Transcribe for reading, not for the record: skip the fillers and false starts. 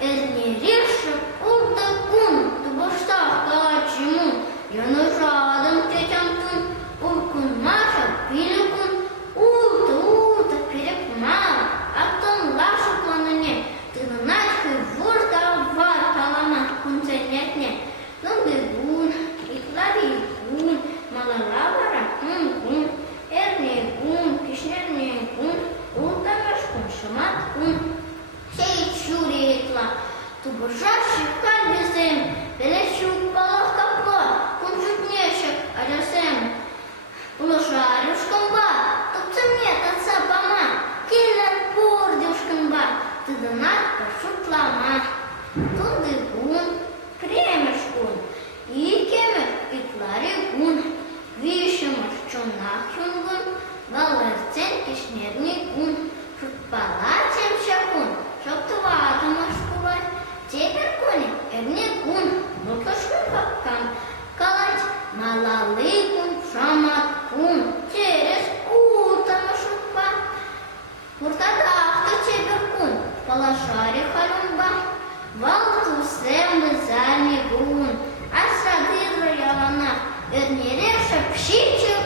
Эрнереши улда кун, тубашта качиму, янушадым тетям тун, улкун маша пиликун, улта перепма, аттон лашу планыне, тыныначкы вурда вар талама кунценетне, нунды гун, иклари гун, малалавара кун, эрне гун, кишнерне гун, улта машкун, шамат кун, сей чуритла, тубашаши кальбисем, белещу балах капла, кунчутнешек алясем, лошарюшкамба, тупцемет отца бама, киллер пордюшкамба, ты донат пошутлама, тунды гун, кремешкун, и кемер, и клари гун, вишемаш чонах юнгун, валерцен кишнерни гун, шутпалачем шакун, шоптуватым ашкувай, теперь кони, эрне гун, мутлашкун хапкан, калать, малалы гун, шамат гун, через утам ашутпа, муртадахты теперь гун, палашари халюмба, валту сэмбы зальни гун, асрадыры ялана, эрнереша пшичи